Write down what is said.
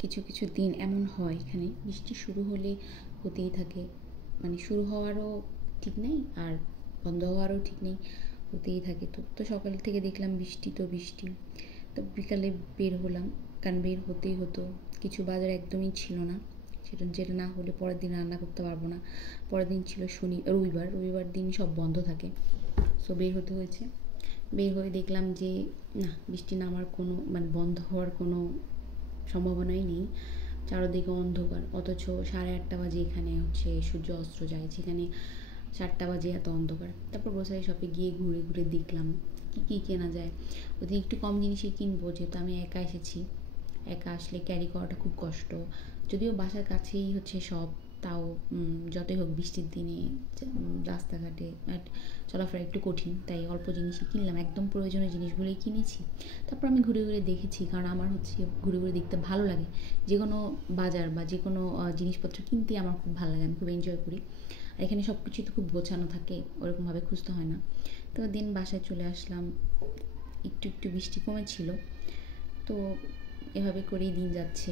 কিছু কিছু দিন এমন হয় এখানে বৃষ্টি শুরু হলে হতেই থাকে, মানে শুরু হওয়ারও ঠিক নেই আর বন্ধ হওয়ারও ঠিক নেই, হতেই থাকে। তো সকাল থেকে দেখলাম বৃষ্টি তো বৃষ্টি, তো বিকালে বের হলাম, কারণ বের হতেই হতো, কিছু বাজার একদমই ছিল না, যেটা না হলে পরের দিন রান্না করতে পারবো না। পরের দিন ছিল রবিবার দিন সব বন্ধ থাকে, সো বের হতে হয়েছে। বের হয়ে দেখলাম যে না, বৃষ্টি নামার কোনো মানে বন্ধ হওয়ার কোনো সম্ভাবনাই নেই, চারদিকে অন্ধকার, অথচ 8:30 বাজে এখানে হচ্ছে সূর্য অস্ত যায়, যেখানে 7টা বাজে এত অন্ধকার। তারপর গ্রোসারি শপে গিয়ে ঘুরে ঘুরে দেখলাম কী কী কেনা যায়, ওদের একটু কম জিনিসই কিনবো, যেহেতু আমি একা এসেছি, একা আসলে ক্যারি করাটা খুব কষ্ট, যদিও বাসার কাছেই হচ্ছে সব, তাও যতই হোক বৃষ্টির দিনে রাস্তাঘাটে চলাফেরা একটু কঠিন, তাই অল্প জিনিসই কিনলাম, একদম প্রয়োজনীয় জিনিসগুলোই কিনেছি। তারপর আমি ঘুরে ঘুরে দেখেছি, কারণ আমার হচ্ছে ঘুরে ঘুরে দেখতে ভালো লাগে, যে কোনো বাজার বা যে কোনো জিনিসপত্র কিনতে আমার খুব ভালো লাগে, আমি খুব এনজয় করি। আর এখানে সব কিছুই তো খুব গোছানো থাকে, ওরকমভাবে খুঁজতে হয় না। তো দিন বাসায় চলে আসলাম, একটু একটু বৃষ্টি কমেছিল, তো এভাবে করেই দিন যাচ্ছে।